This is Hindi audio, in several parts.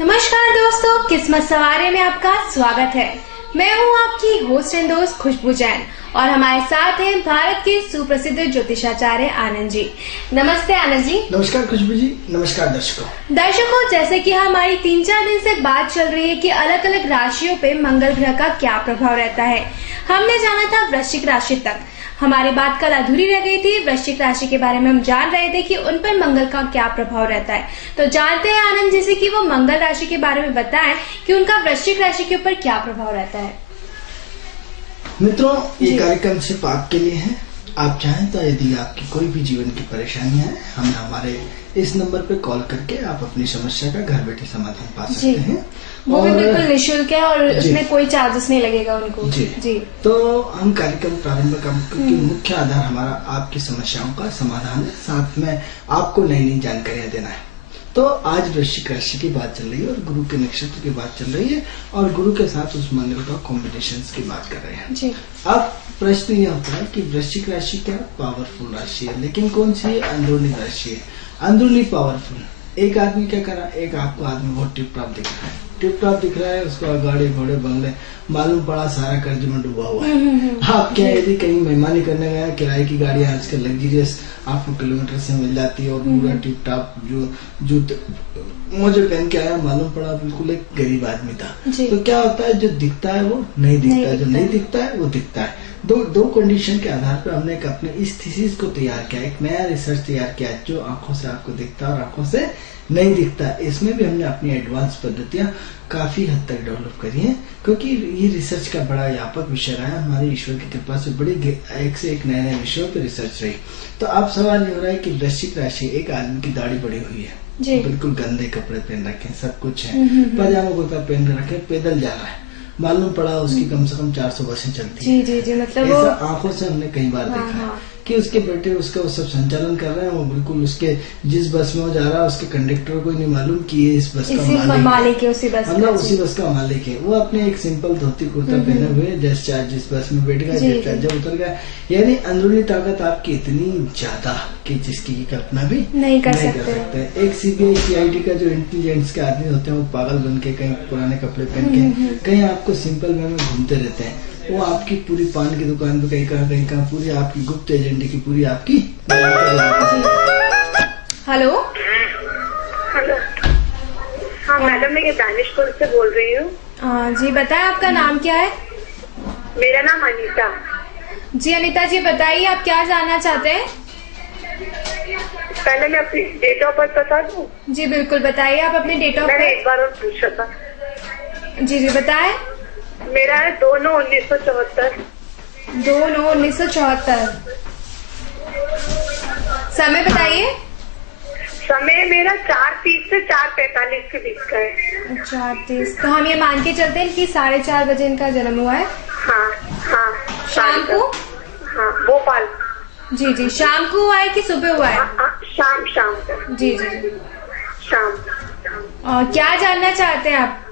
नमस्कार दोस्तों, किस्मत सवारे में आपका स्वागत है। मैं हूं आपकी होस्ट एंड दोस्त खुशबू जैन और हमारे साथ हैं भारत के सुप्रसिद्ध ज्योतिषाचार्य आनंद जी। नमस्ते आनंद जी। नमस्कार खुशबू जी। नमस्कार दर्शकों, जैसे कि हमारी 3-4 दिन से बात चल रही है कि अलग अलग राशियों पे मंगल ग्रह का क्या प्रभाव रहता है। हमने जाना था वृश्चिक राशि तक, हमारी बात कल अधूरी रह गई थी। वृश्चिक राशि के बारे में हम जान रहे थे कि उन पर मंगल का क्या प्रभाव रहता है। तो जानते हैं आनंद जैसे कि वो मंगल राशि के बारे में बताएं कि उनका वृश्चिक राशि के ऊपर क्या प्रभाव रहता है। मित्रों, ये कार्यक्रम सिर्फ आपके लिए है। आप चाहें तो यदि आपकी कोई भी जीवन की परेशानियां हैं, हम हमारे इस नंबर पे कॉल करके आप अपनी समस्या का घर बैठे समाधान पा सकते हैं। वो भी बिल्कुल निःशुल्क है और उसमें कोई चार्जेस नहीं लगेगा उनको। जी। तो हम कार्यक्रम प्रारंभ क्योंकि मुख्य आधार हमारा आपकी समस्याओं का समाधान है, साथ में आपको नई नई जानकारियां देना है। तो आज वृश्चिक राशि की बात चल रही है और गुरु के नक्षत्र की बात चल रही है और गुरु के साथ उस मंगल का कॉम्बिनेशन की बात कर रहे हैं जी। अब प्रश्न यह होता है कि वृश्चिक राशि क्या पावरफुल राशि है, लेकिन कौन सी अंदरूनी राशि है। अंदरूनी पावरफुल, एक आदमी क्या करा, एक आपको आदमी बहुत टिप टॉप दिख रहा है, टिप टॉप दिख रहा है, उसको गाड़ी घोड़े बंगले, मालूम पड़ा सारा कर्ज में डूबा हुआ है। आप क्या यदि कहीं मेहमानी करने गए, किराए की गाड़ी आजकल लग्जरियस आपको किलोमीटर से मिल जाती है और पूरा टिप टॉप जो जूते मोजे पहन के आया, मालूम पड़ा बिल्कुल एक गरीब आदमी था। तो क्या होता है, जो दिखता है वो नहीं दिखता है, जो नहीं दिखता है वो दिखता है। दो कंडीशन के आधार पर हमने एक अपने इस थीसिस को तैयार किया, एक नया रिसर्च तैयार किया जो आंखों से आपको दिखता है और आंखों से नहीं दिखता। इसमें भी हमने अपनी एडवांस पद्धतियां काफी हद तक डेवलप करी हैं, क्योंकि ये रिसर्च का बड़ा व्यापक विषय रहा है। हमारे ईश्वर की कृपा से बड़ी एक से एक नए नए विषयों पर रिसर्च रही। तो अब सवाल ये हो रहा है कि वृश्चिक राशि, एक आदमी की दाढ़ी बढ़ी हुई है, बिल्कुल गंदे कपड़े पहन रखे, सब कुछ है, पजामा कुर्ता पहन रखे, पैदल जा रहा है, मालूम पड़ा उसकी कम से कम 400 बसें चलती है। जी, मतलब ऐसा आंखों से हमने कई बार देखा कि उसके बेटे उसका सब संचालन कर रहे हैं, वो बिल्कुल उसके जिस बस में वो जा रहा है उसके कंडक्टर को नहीं मालूम कि ये इस बस का मालिक है, उसी बस का मालिक है। वो अपने एक सिंपल धोती कुर्ता पहने हुए जिस बस में बैठ गया, जब उतर गया, यानी अंदरूनी ताकत आपकी इतनी ज्यादा कि जिसकी कल्पना भी नहीं कर सकते। एक सीबीआई सीआईडी का जो इंटेलिजेंस के आदमी होते हैं वो पागल बन के कहीं पुराने कपड़े पहन के कहीं आपको सिंपल वे में घूमते रहते हैं। वो आपकी पूरी पान की दुकान पे कहीं कहाँ पूरी आपकी गुप्त एजेंडे की पूरी आपकी। हेलो हाँ मैडम, मैं दानिशपुर से बोल रही हूँ। जी बताएं, आपका नाम क्या है। मेरा नाम अनीता। जी अनीता जी, बताइए आप क्या जानना चाहते हैं। पहले मैं अपनी डेट ऑफ बर्थ बता दूँ। जी बिल्कुल बताइए, आप अपने डेट ऑफ बर्थ। मैंने एक बार और पूछा था। जी बताएं। मेरा है 2/9/1974। 2/9/1974। समय बताइए। समय मेरा 4:30 से 4:45 के बीच का है। 4:30, तो हम ये मान के चलते हैं कि 4:30 बजे इनका जन्म हुआ है। हाँ। शाम को। हाँ, भोपाल। जी, शाम को हुआ है कि सुबह हुआ है। शाम को। जी शाम। और क्या जानना चाहते हैं आप।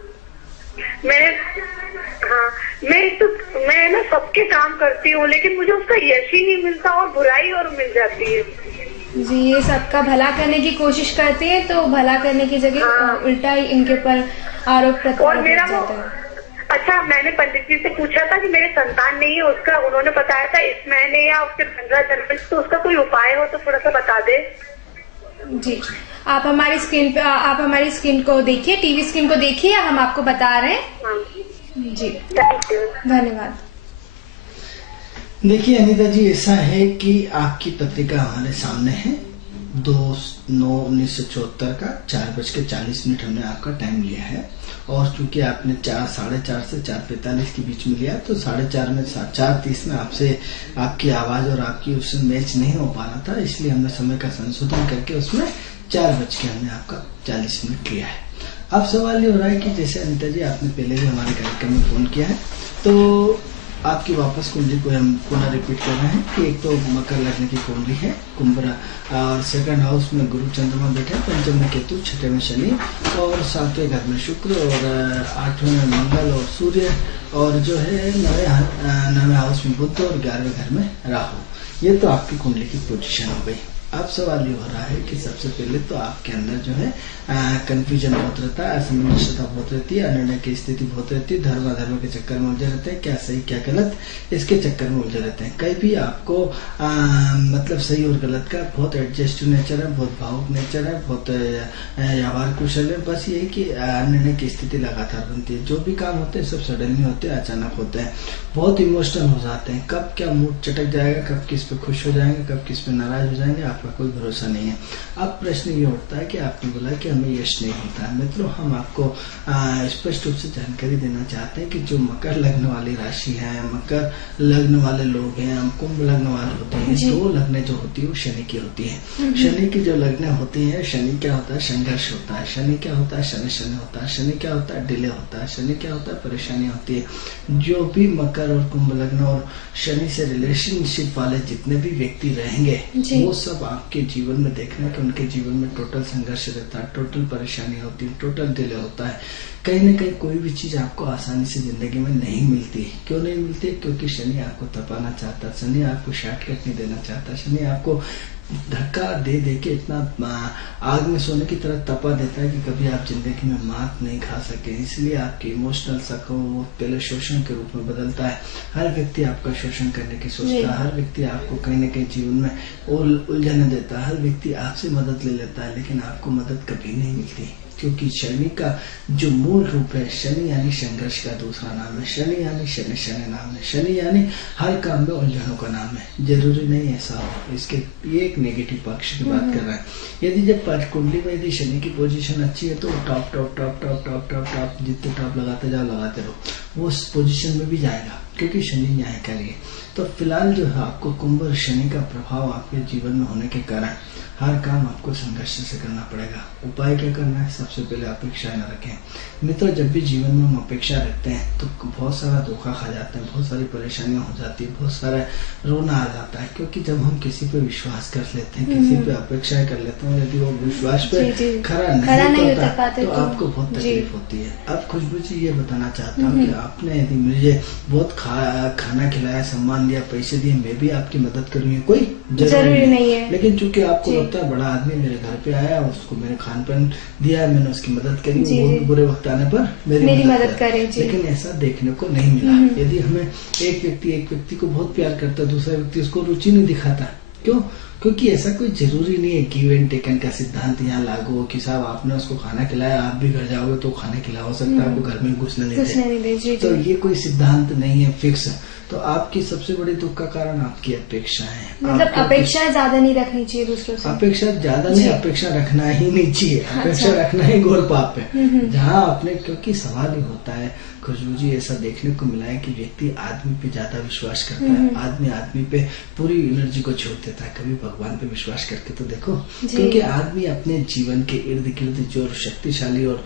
मैं ना सबके काम करती हूँ, लेकिन मुझे उसका यश ही नहीं मिलता और बुराई और मिल जाती है। जी, ये सबका भला करने की कोशिश करते हैं तो भला करने की जगह उल्टा ही इनके ऊपर आरोप प्रत्यारोप जाता है। अच्छा, मैंने पंडित जी से पूछा था कि मेरे संतान नहीं है, उसका उन्होंने बताया था इस महीने या उसके 15 जनवरी, तो उसका कोई उपाय हो तो थोड़ा सा बता दे। जी, आप हमारी स्क्रीन को देखिए, टीवी स्क्रीन को देखिए, हम आपको बता रहे हैं। जी धन्यवाद। देखिए अनीता जी, ऐसा है कि आपकी पत्रिका हमारे सामने है। 2/9/1974 का 4:40 हमने आपका टाइम लिया है और चूंकि आपने 4:30 से 4:45 के बीच में लिया तो 4:30 में 4:30 में आपसे आपकी आवाज और आपकी उससे मैच नहीं हो पा रहा था, इसलिए हमने समय का संशोधन करके उसमें 4 हमने आपका 40 मिनट लिया है। अब सवाल ये हो रहा है कि जैसे अनीता जी आपने पहले भी हमारे कार्यक्रम में फोन किया है, तो आपकी वापस कुंडली को हम पुनः रिपीट कर रहे हैं कि एक तो मकर लग्न की कुंडली है, कुंभ और सेकंड हाउस में गुरु चंद्रमा बैठे, पंचम में केतु, छठे में शनि और 7वें घर में शुक्र और 8वें में मंगल और सूर्य और जो है 9वें हाउस में बुध और 11वें घर में राहु। ये तो आपकी कुंडली की पोजीशन हो गई। अब सवाल ये हो रहा है कि सबसे पहले तो आपके अंदर जो है कंफ्यूजन बहुत रहता है, असमंजसता बहुत रहती है, अनिर्णय की स्थिति बहुत रहती है, धर्म अधर्म के चक्कर में उलझे रहते हैं, क्या सही क्या गलत इसके चक्कर में उलझे रहते हैं। कहीं भी आपको मतलब सही और गलत का बहुत एडजस्टिव नेचर है, बहुत भावुक नेचर है, बहुत व्यवहार कुशल है। बस यही कि निर्णय की स्थिति लगातार बनती है। जो भी काम होते हैं सब सडनली होते हैं, अचानक होते हैं, बहुत इमोशनल हो जाते हैं। कब क्या मूड चटक जाएगा, कब किस पे खुश हो जाएंगे, कब किस पे नाराज हो जाएंगे, आपका कोई भरोसा नहीं है। अब प्रश्न ये उठता है कि आपने बोला कि हमें यश नहीं होता है। मित्रों, हम आपको स्पष्ट रूप से जानकारी देना चाहते हैं कि जो मकर लग्न वाली राशि है, मकर लग्न वाले लोग हैं, हम कुंभ लग्न वाले होते हैं, दो लग्न जो होती है वो शनि की होती है। शनि की जो लग्न होती है, शनि क्या होता है, संघर्ष होता है। शनि क्या होता है, शनि शनि होता है। शनि क्या होता है, डिले होता है। शनि क्या होता है, परेशानी होती है। जो भी मकर और कुंभ लग्न और शनि से रिलेशनशिप वाले जितने भी व्यक्ति रहेंगे वो सब आपके जीवन में देखना कि उनके जीवन में टोटल संघर्ष रहता है, टोटल परेशानी होती है, टोटल डिले होता है। कहीं न कहीं कोई भी चीज आपको आसानी से जिंदगी में नहीं मिलती। क्यों नहीं मिलती? क्योंकि शनि आपको तपाना चाहता है, शनि आपको शॉर्टकट नहीं देना चाहता, शनि आपको धक्का दे दे के इतना आग में सोने की तरह तपा देता है कि कभी आप जिंदगी में मात नहीं खा सके। इसलिए आपके इमोशनल सको वो पहले शोषण के रूप में बदलता है। हर व्यक्ति आपका शोषण करने की सोचता है, हर व्यक्ति आपको कहीं न कहीं जीवन में उलझने देता है, हर व्यक्ति आपसे मदद ले लेता है, लेकिन आपको मदद कभी नहीं मिलती। क्योंकि शनि का जो मूल रूप है, शनि यानी संघर्ष का दूसरा नाम है, शनि यानी शनि शनि नाम है, शनि यानी हर काम में उलझनों का नाम है। जरूरी नहीं ऐसा हो, इसके ये एक नेगेटिव पक्ष की बात कर रहा है। यदि जब कुंडली में यदि शनि की पोजीशन अच्छी है तो top top top top top top top जितने टॉप लगाते जाओ लगाते रहो, वो उस पोजीशन में भी जाएगा क्योंकि शनि न्यायकारी है। तो फिलहाल जो है आपको कुंभ और शनि का प्रभाव आपके जीवन में होने के कारण हर काम आपको संघर्ष से करना पड़ेगा। उपाय क्या करना है? सबसे पहले अपेक्षा न रखें। मित्रों, जब भी जीवन में हम अपेक्षा रखते हैं तो बहुत सारा धोखा खा जाते हैं, बहुत सारी परेशानियां हो जाती है, बहुत सारा रोना आ जाता है। क्योंकि जब हम किसी पे विश्वास कर लेते हैं, किसी पे अपेक्षाएं कर लेते हैं, यदि वो विश्वास पे खरा नहीं उतरता तो आपको बहुत तकलीफ होती है। अब खुशबू जी ये बताना चाहता हूँ कि आपने यदि मुझे बहुत खाना खिलाया, सम्मान दिया, पैसे दिए, मैं भी आपकी मदद करूंगी, कोई जरूरी नहीं है। लेकिन चूंकि आपको लगता है बड़ा आदमी मेरे घर पे आया, उसको मैंने खान पान दिया, मैंने उसकी मदद करी, वो भी बुरे वक्त आने पर मेरी मदद करे। लेकिन ऐसा देखने को नहीं मिला। यदि हमें एक व्यक्ति को बहुत प्यार करता है, दूसरा व्यक्ति उसको रुचि नहीं दिखाता, क्यों? क्योंकि ऐसा कोई जरूरी नहीं है। गिव एंड टेकन का सिद्धांत यहाँ लागू हो कि साहब आपने उसको खाना खिलाया, आप भी घर जाओगे तो खाना खिला, हो सकता है आपको घर में घुसने नहीं दे। तो ये कोई सिद्धांत नहीं है फिक्स। तो आपकी सबसे बड़ी दुख का कारण आपकी अपेक्षाएं, मतलब अपेक्षाएं ज्यादा नहीं रखनी चाहिए दूसरों से। अपेक्षा ज्यादा नहीं, अपेक्षा रखना ही नहीं चाहिए। अपेक्षा रखना ही घोर पाप है। जहाँ आपने, क्योंकि सवाल ही होता है खुशबू जी, ऐसा देखने को मिला है कि व्यक्ति आदमी पे ज्यादा विश्वास करता है, आदमी पे पूरी एनर्जी को छोड़ देता है। कभी भगवान पे विश्वास करके तो देखो, क्योंकि आदमी अपने जीवन के इर्द गिर्द जो शक्तिशाली और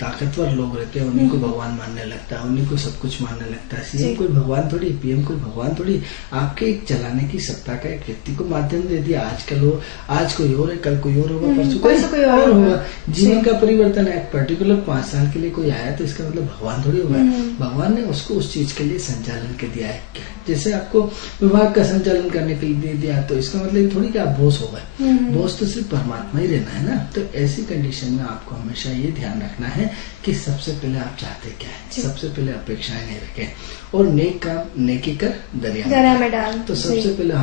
ताकतवर लोग रहते हैं उन्हीं को भगवान मानने लगता है, उन्हीं को सब कुछ मानने लगता है। सीएम कोई भगवान थोड़ी, पीएम कोई भगवान थोड़ी। आपके एक चलाने की सत्ता का एक व्यक्ति को माध्यम दे दिया। आज कोई और है, कल कोई और होगा, परसों कोई और होगा। जीवन का परिवर्तन है। पर्टिकुलर 5 साल के लिए कोई आया तो इसका मतलब भगवान थोड़ी होगा। भगवान ने उसको उस चीज के लिए संचालन के दिया है। जैसे आपको विभाग का संचालन करने के लिए दे दिया तो इसका मतलब थोड़ी कि आप बॉस हो गए। बॉस तो सिर्फ परमात्मा ही रहना है ना। तो ऐसी कंडीशन में आपको हमेशा ये ध्यान रखना है कि सबसे पहले आप चाहते क्या है। सबसे पहले अपेक्षाएं नहीं रखें और नेक काम नेकी कर दरिया में डाल। तो सबसे पहले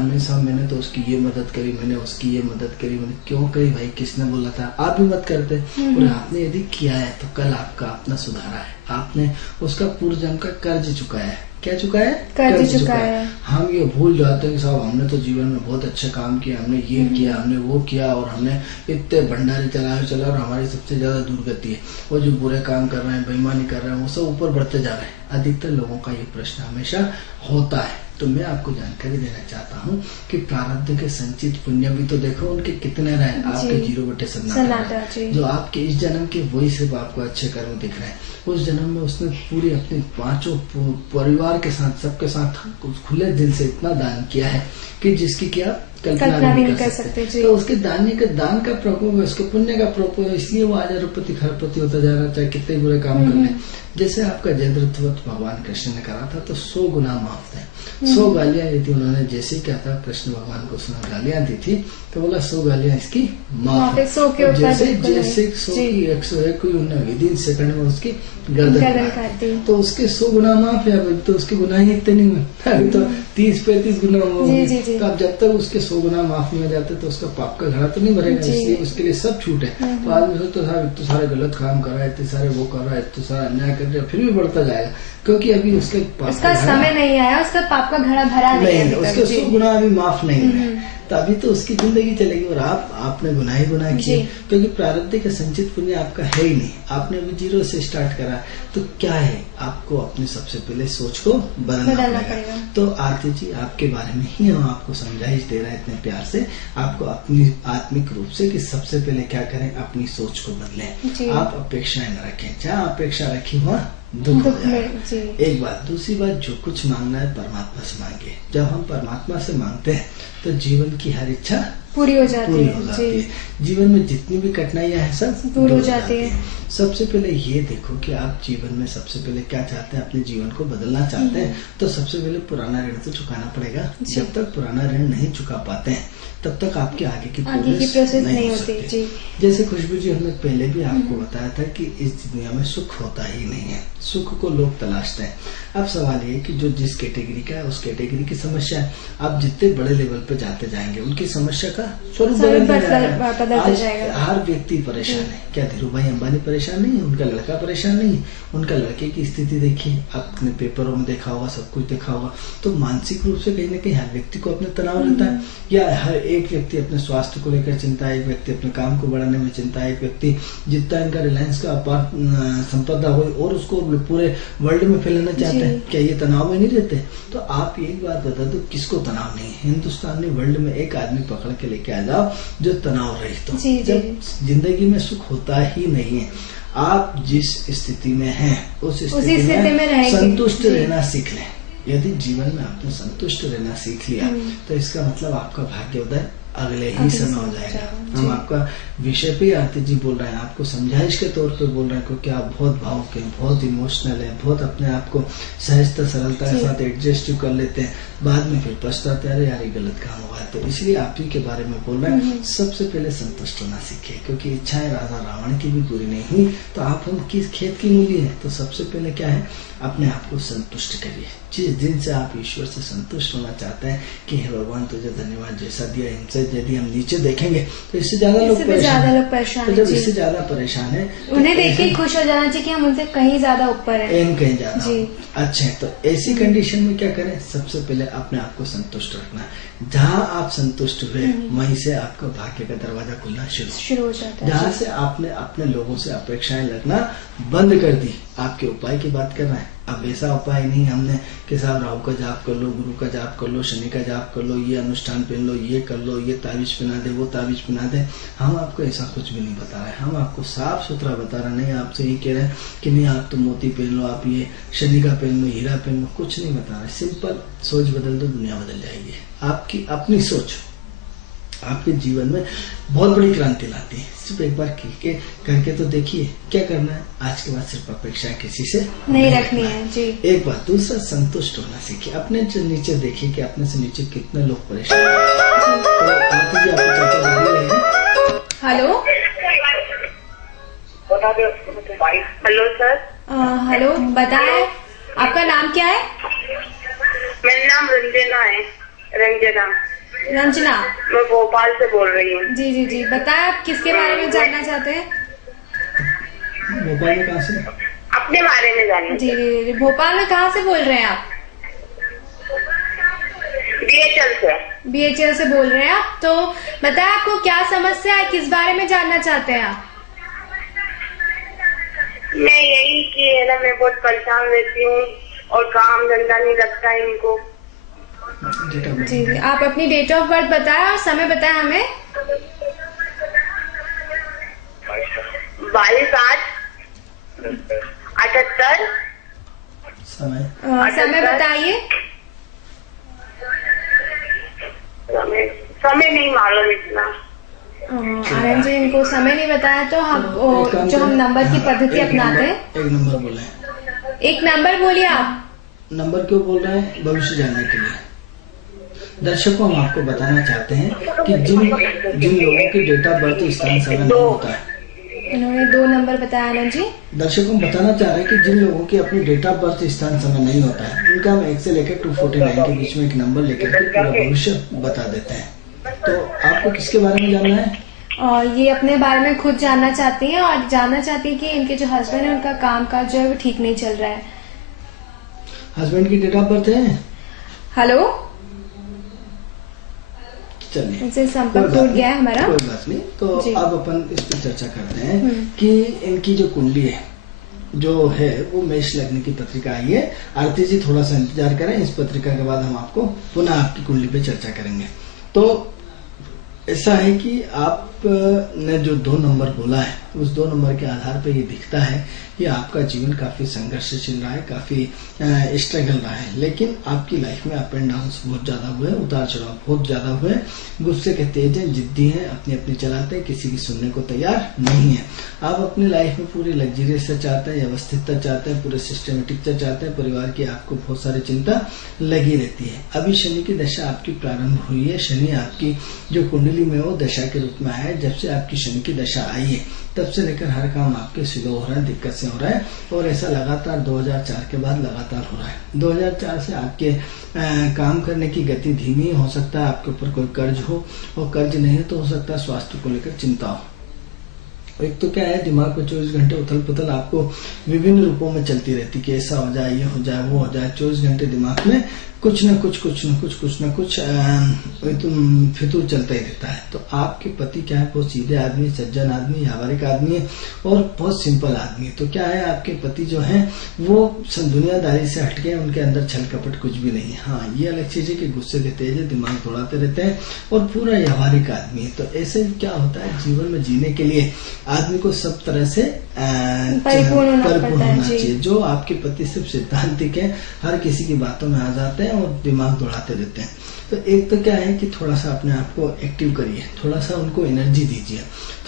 मैंने तो उसकी ये मदद करी, मैंने उसकी ये मदद करी। मैंने क्यों करी भाई? किसने बोला था? आप भी मत करते। और आपने यदि किया है तो कल आपका अपना सुधारा है, आपने उसका पूर्वजन्म का कर्ज चुकाया है। क्या चुकाया है? कर्ज चुकाया है। हम ये भूल जाते हैं कि साहब हमने तो जीवन में बहुत अच्छा काम किया, हमने ये किया, हमने वो किया और हमने इतने भंडारे चला और हमारी सबसे ज्यादा दुर्गति है। वो जो बुरे काम कर रहे हैं, बेईमानी कर रहे हैं, वो सब ऊपर बढ़ते जा रहे हैं। अधिकतर लोगों का ये प्रश्न हमेशा होता है। तो मैं आपको जानकारी देना चाहता हूँ कि प्रारब्ध के संचित पुण्य भी तो देखो उनके कितने रहे। आपके 0/7 जो आपके इस जन्म के वही सिर्फ आपको अच्छे कर्म दिख रहे हैं। उस जन्म में उसने पूरी अपने 5 परिवार के साथ, सबके साथ खुले दिल से इतना दान किया है कि जिसकी क्या कल्पना भी नहीं कर सकते। तो उसके दान का प्रकोप है, उसके पुण्य का प्रकोप है, इसलिए वो आज अरबपति खरबपति होता जा रहा है, चाहे कितने बुरे काम कर ले। जैसे आपका जयद्रथवत भगवान कृष्ण ने करा था तो 100 गुना माफ थे। 100 गालियां दी थी उन्होंने, जैसे ही क्या था कृष्ण भगवान को उसने गालियां दी थी तो बोला 100 गालियां इसकी माफ है। जैसे 100 की 101 हुई, उन्होंने विदिन सेकंड में उसकी गर्दन काट दी। तो उसके 100 गुना माफ है। अभी तो उसके गुनाह ही इतने नहीं हुए, अभी तो 30-35 गुना हुए। तो अब जब तक उसके 100 गुना माफ नहीं हो जाते तो उसका पाप का घड़ा तो नहीं भरेगा, इसलिए उसके लिए सब छूट है। तो आदमी तो इतने सारे गलत काम कर रहा है, इतने सारे वो कर रहा है, इतने सारा अन्याय कर रहा है, फिर भी बढ़ता जाएगा क्योंकि अभी उसके उसका समय नहीं आया, उसका पाप का घड़ा भरा नहीं है, उसके 100 गुना अभी माफ नहीं है। तो अभी तो उसकी जिंदगी चलेगी और आपने गुनाह ही गुनाह किए, क्योंकि प्रारब्ध का संचित पुण्य आपका है ही नहीं। आपने अभी 0 से स्टार्ट करा, तो क्या है, आपको अपनी सबसे पहले सोच को बदलना पड़ेगा। तो आरती जी आपके बारे में ही हम आपको समझाइश दे रहे हैं इतने प्यार से, आपको अपनी आत्मिक रूप से कि सबसे पहले क्या करें, अपनी सोच को बदलें। आप अपेक्षाएं न रखें, जहाँ अपेक्षा रखी वहाँ दुख हो जाएगा। एक बात, दूसरी बात, जो कुछ मांगना है परमात्मा से मांगे। जब हम परमात्मा से मांगते हैं तो जीवन की हर इच्छा पूरी हो जाती है। जीवन में जितनी भी कठिनाइयां हैं सब दूर हो जाती है। सबसे पहले ये देखो कि आप जीवन में सबसे पहले क्या चाहते हैं, अपने जीवन को बदलना चाहते हैं तो सबसे पहले पुराना ऋण तो चुकाना पड़ेगा। जब तक पुराना ऋण नहीं चुका पाते हैं तब तक आपके आगे की प्रोसेस नहीं हो सकती। जैसे खुशबू जी, हमने पहले भी आपको बताया था कि इस दुनिया में सुख होता ही नहीं है, सुख को लोग तलाशते हैं। अब सवाल ये कि जो जिस कैटेगरी का है उस कैटेगरी की समस्या है, आप जितने बड़े लेवल पे जाते जाएंगे उनकी समस्या का स्वरूप बदलता जाएगा। हर व्यक्ति परेशान है। क्या धीरू भाई अंबानी परेशान नहीं है, उनका लड़का परेशान नहीं है, उनका लड़के की स्थिति देखिए, आपने पेपरों में देखा होगा, सब कुछ देखा होगा। तो मानसिक रूप से कहीं न कहीं हर व्यक्ति को अपने तनाव रहता है, या हर एक व्यक्ति अपने स्वास्थ्य को लेकर चिंता है, एक व्यक्ति अपने काम को बढ़ाने में चिंता है, एक व्यक्ति जितना इनका रिलायंस का अपार संपदा हो और उसको पूरे वर्ल्ड में फैलाना चाहते हैं, क्या ये तनाव में नहीं रहते? तो आप एक बात बता दो, किसको तनाव नहीं है? हिंदुस्तान ने वर्ल्ड में एक आदमी पकड़ के लेके आ जाओ जो तनाव रहित हो। जब जिंदगी में सुख होता ही नहीं है, आप जिस स्थिति में हैं उस स्थिति में संतुष्ट रहना सीख लें। यदि जीवन में आपने संतुष्ट रहना सीख लिया तो इसका मतलब आपका भाग्योदय अगले ही समय हो जाएगा। हम आपका विषय पे आरती जी बोल रहे हैं, आपको समझाइश के तौर पे बोल रहे हैं क्योंकि आप बहुत भावुक हैं, बहुत इमोशनल है, बहुत अपने आप को सहजता सरलता के साथ एडजस्ट कर लेते हैं, बाद में फिर पछताते हैं, अरे यार ये गलत काम हुआ है। तो इसलिए आप ही के बारे में बोल रहे हैं, सबसे पहले संतुष्ट होना सीखिए, क्योंकि इच्छाएं राजा रावण की भी पूरी नहीं हुई तो आप हम किस खेत की मूली है। तो सबसे पहले क्या है, अपने आप को संतुष्ट करिए। जिस दिन से आप ईश्वर से संतुष्ट होना चाहते हैं कि हे भगवान तुझे धन्यवाद, जैसा दिया इनसे यदि हम नीचे देखेंगे तो इससे ज्यादा लोग परेशान है। तो जब इससे ज्यादा परेशान है उन्हें देख के खुश हो जाना चाहिए कि हम उनसे कहीं ज्यादा ऊपर हैं, कहीं ज्यादा अच्छे हैं। तो ऐसी कंडीशन में क्या करें, सबसे पहले अपने आप को संतुष्ट रखना। जहाँ आप संतुष्ट हुए वहीं से आपका भाग्य का दरवाजा खुलना शुरू हो जाता है। जहाँ से आपने अपने लोगों से अपेक्षाएं रखना बंद कर दी, आपके उपाय की बात कर रहे हैं। अब ऐसा उपाय नहीं हमने कि साहब राहु का जाप कर लो, गुरु का जाप कर लो, शनि का जाप कर लो, ये अनुष्ठान पहन लो, ये कर लो, ये ताबीज पहना दे, वो ताबीज पहना दे। हम आपको ऐसा कुछ भी नहीं बता रहे, हम आपको साफ सुथरा बता रहे नहीं। आपसे ये कह रहे हैं कि नहीं आप तो मोती पहन लो, आप ये शनि का पहन लो, हीरा पहन लो, कुछ नहीं बता रहे। सिंपल सोच बदल दो, दुनिया बदल जाएगी। आपकी अपनी सोच आपके जीवन में बहुत बड़ी क्रांति लाती है। सिर्फ एक बार करके तो देखिए, क्या करना है। आज के बाद सिर्फ अपेक्षा किसी से नहीं रखनी है जी। एक बात, दूसरा संतुष्ट होना सीखिए। अपने नीचे देखिए कि अपने से नीचे कितने लोग परेशान हैं। तो आरती जी आपकी चर्चा जारी रहेगी। Hello hello sir. हेलो, बताएं आपका नाम क्या है? मेरा नाम रंजना। मैं भोपाल से बोल रही हूँ। जी जी जी, बताएं आप किसके बारे में जानना चाहते हैं? भोपाल में कहाँ से? अपने बारे में जानना। जी जी जी, भोपाल में कहाँ से बोल रहे हैं आप? बीएचएल से। बीएचएल से बोल रहे हैं आप। तो बताएं आपको क्या समस्या है, किस बारे में जानना चाहते हैं आप? मैं यही कि है ना, मैं बहुत परेशान रहती हूँ और काम धंधा नहीं लगता है इनको। जी जी, आप अपनी डेट ऑफ बर्थ बताएं और समय बताएं हमें। 22/8/78। समय बताइए। समय नहीं मालूम इतना। आनंद जी, इनको समय नहीं बताया तो हम जो हम नंबर की पद्धति अपनाते हैं। एक नंबर बोले, एक नंबर बोलिए आप। नंबर क्यों बोल रहे हैं? भविष्य जानने के लिए। दर्शकों, हम आपको बताना चाहते हैं कि जिन लोगों की डेट ऑफ बर्थ स्थान समय नहीं होता है, इन्होंने 2 नंबर बताया आनंद जी। दर्शकों बताना चाह रहे हैं कि जिन लोगों की अपनी डेट ऑफ बर्थ स्थान समय नहीं होता है, उनका हम 1 से लेकर 249 के बीच में एक नंबर लेकर के पूरा भविष्य बता देते हैं। तो आपको किसके बारे में जानना है? और ये अपने बारे में खुद जानना चाहती हैं और जानना चाहती हैं कि इनके जो हस्बैंड है उनका काम काज जो है वो ठीक नहीं चल रहा है। हस्बैंड की डेट ऑफ बर्थ है? हेलो, चलिए, इनसे संपर्क टूट गया है हमारा। कोई बात नहीं। तो अब अपन इस पर चर्चा करते हैं कि इनकी जो कुंडली है जो है वो मेष लग्न की पत्रिका आई है। आरती जी थोड़ा सा इंतजार करें, इस पत्रिका के बाद हम आपको पुनः आपकी कुंडली पे चर्चा करेंगे। तो ऐसा है कि आपने जो 2 नंबर बोला है, उस 2 नंबर के आधार पर ये दिखता है कि आपका जीवन काफी संघर्षशील रहा है, काफी स्ट्रगल रहा है। लेकिन आपकी लाइफ में अप एंड डाउन बहुत ज्यादा हुए, उतार चढ़ाव बहुत ज्यादा हुए। गुस्से के तेज हैं, जिद्दी हैं, अपनी अपनी चलाते हैं, किसी की सुनने को तैयार नहीं है। आप अपनी लाइफ में पूरी लग्जरियस से चाहते हैं, व्यवस्थितता चाहते हैं, पूरे सिस्टमेटिकता चाहते हैं। परिवार की आपको बहुत सारी चिंता लगी रहती है। अभी शनि की दशा आपकी प्रारंभ हुई है। शनि आपकी जो कुंडली में वो दशा के रूप में आया है। जब से आपकी शनि की दशा आई है तब से लेकर हर काम आपके स्लो हो रहा है, दिक्कत से हो रहा है। और ऐसा लगातार 2004 के बाद लगातार हो रहा है। 2004 से आपके काम करने की गति धीमी हो सकता है, आपके ऊपर कोई कर्ज हो, और कर्ज नहीं है तो हो सकता है स्वास्थ्य को लेकर चिंता हो। एक तो क्या है, दिमाग में 24 घंटे उथल पुथल आपको विभिन्न रूपों में चलती रहती कि ऐसा हो जाए, ये हो जाए, वो हो जाए। 24 घंटे दिमाग में कुछ न कुछ फितूर चलता ही रहता है। तो आपके पति क्या है, बहुत सीधे आदमी, सज्जन आदमी, व्यावहारिक आदमी है और बहुत सिंपल आदमी है। तो क्या है, आपके पति जो है वो दुनियादारी से हटके, उनके अंदर छल कपट कुछ भी नहीं है। हाँ, ये अलग चीज है कि गुस्से के तेज है, दिमाग दौड़ाते रहते हैं और पूरा व्यावहारिक आदमी है। तो ऐसे क्या होता है, जीवन में जीने के लिए आदमी को सब तरह से परिपूर्ण होना चाहिए। जो आपके पति सिर्फ सिद्धांतिक है, हर किसी की बातों में आ जाते हैं और दिमाग दौड़ाते रहते हैं। तो एक तो क्या है कि थोड़ा सा अपने आप को एक्टिव करिए, थोड़ा सा उनको एनर्जी दीजिए,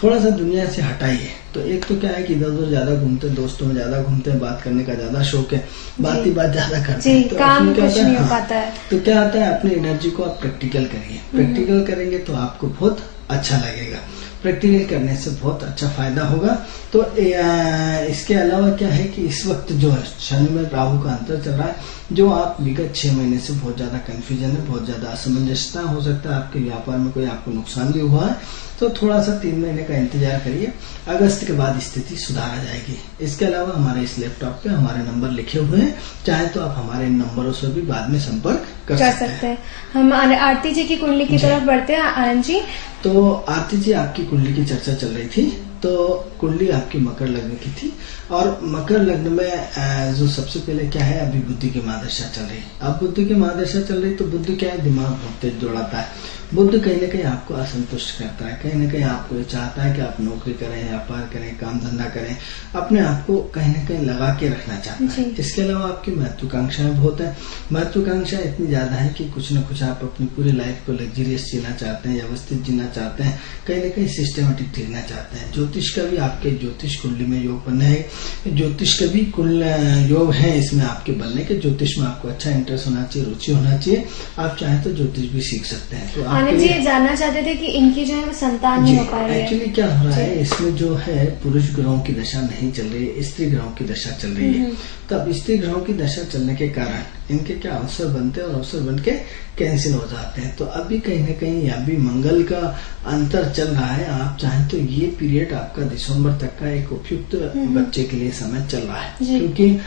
थोड़ा सा दुनिया से हटाइए। तो एक तो क्या है कि इधर उधर ज्यादा घूमते हैं, दोस्तों में ज्यादा घूमते हैं, बात करने का ज्यादा शौक है, बात ही बात ज्यादा करते हैं, तो काम कुछ नहीं हो पाता है। तो क्या होता है, अपनी एनर्जी को आप प्रैक्टिकल करिए। प्रैक्टिकल करेंगे तो आपको बहुत अच्छा लगेगा। प्रैक्टिकल करने से बहुत अच्छा फायदा होगा। तो इसके अलावा क्या है कि इस वक्त जो है शनि में राहु का अंतर चल रहा है, जो आप विगत 6 महीने से बहुत ज्यादा कंफ्यूजन है, बहुत ज्यादा असमंजसता हो सकता है, आपके व्यापार में कोई आपको नुकसान भी हुआ है। तो थोड़ा सा 3 महीने का इंतजार करिए, अगस्त के बाद स्थिति सुधार आ जाएगी। इसके अलावा हमारे इस लैपटॉप पे हमारे नंबर लिखे हुए हैं, चाहे तो आप हमारे इन नंबरों से भी बाद में संपर्क कर सकते हैं। हम आरती जी की कुंडली की तरफ बढ़ते हैं। आनंद जी, तो आरती जी, आपकी कुंडली की चर्चा चल रही थी। तो कुंडली आपकी मकर लग्न की थी और मकर लग्न में जो सबसे पहले क्या है, अभी बुद्धि की महादशा चल रही है। अब बुद्धि की महादशा चल रही तो बुद्धि क्या है, दिमाग बहुत तेज दौड़ाता है। बुद्ध कहीं न कहीं आपको असंतुष्ट करता है, कहीं न कहीं आपको ये चाहता है कि आप नौकरी करें, व्यापार करें, काम धंधा करें, अपने आप को कहीं न कहीं लगा के रखना चाहता है। इसके अलावा आपकी महत्वाकांक्षाएं बहुत है। महत्वाकांक्षाएं इतनी ज्यादा है कि कुछ न कुछ आप अपनी पूरी लाइफ को लग्जरियस जीना चाहते हैं, व्यवस्थित जीना चाहते हैं, कहीं न कहीं सिस्टमेटिक जीना चाहते हैं। ज्योतिष का भी आपके ज्योतिष कुंडली में योग बनना है, ज्योतिष का भी कुल योग है इसमें आपके बनने के। ज्योतिष में आपको अच्छा इंटरेस्ट होना चाहिए, रुचि होना चाहिए। आप चाहें तो ज्योतिष भी सीख सकते हैं। तो आनंद जी, ये जानना चाहते थे कि इनकी जो है वो संतान नहीं हो पा रही है। एक्चुअली क्या हो रहा है, इसमें जो है पुरुष ग्रहों की दशा नहीं चल रही है, स्त्री ग्रहों की दशा चल रही है। तो अब स्त्री ग्रहों की दशा चलने के कारण इनके क्या अवसर बनते हैं और अवसर बन के कैंसिल हो जाते हैं। तो अभी कहीं न कहीं अभी मंगल का अंतर चल रहा है। आप चाहें तो ये पीरियड आपका दिसंबर तक का एक उपयुक्त बच्चे के लिए समय चल रहा है, क्योंकि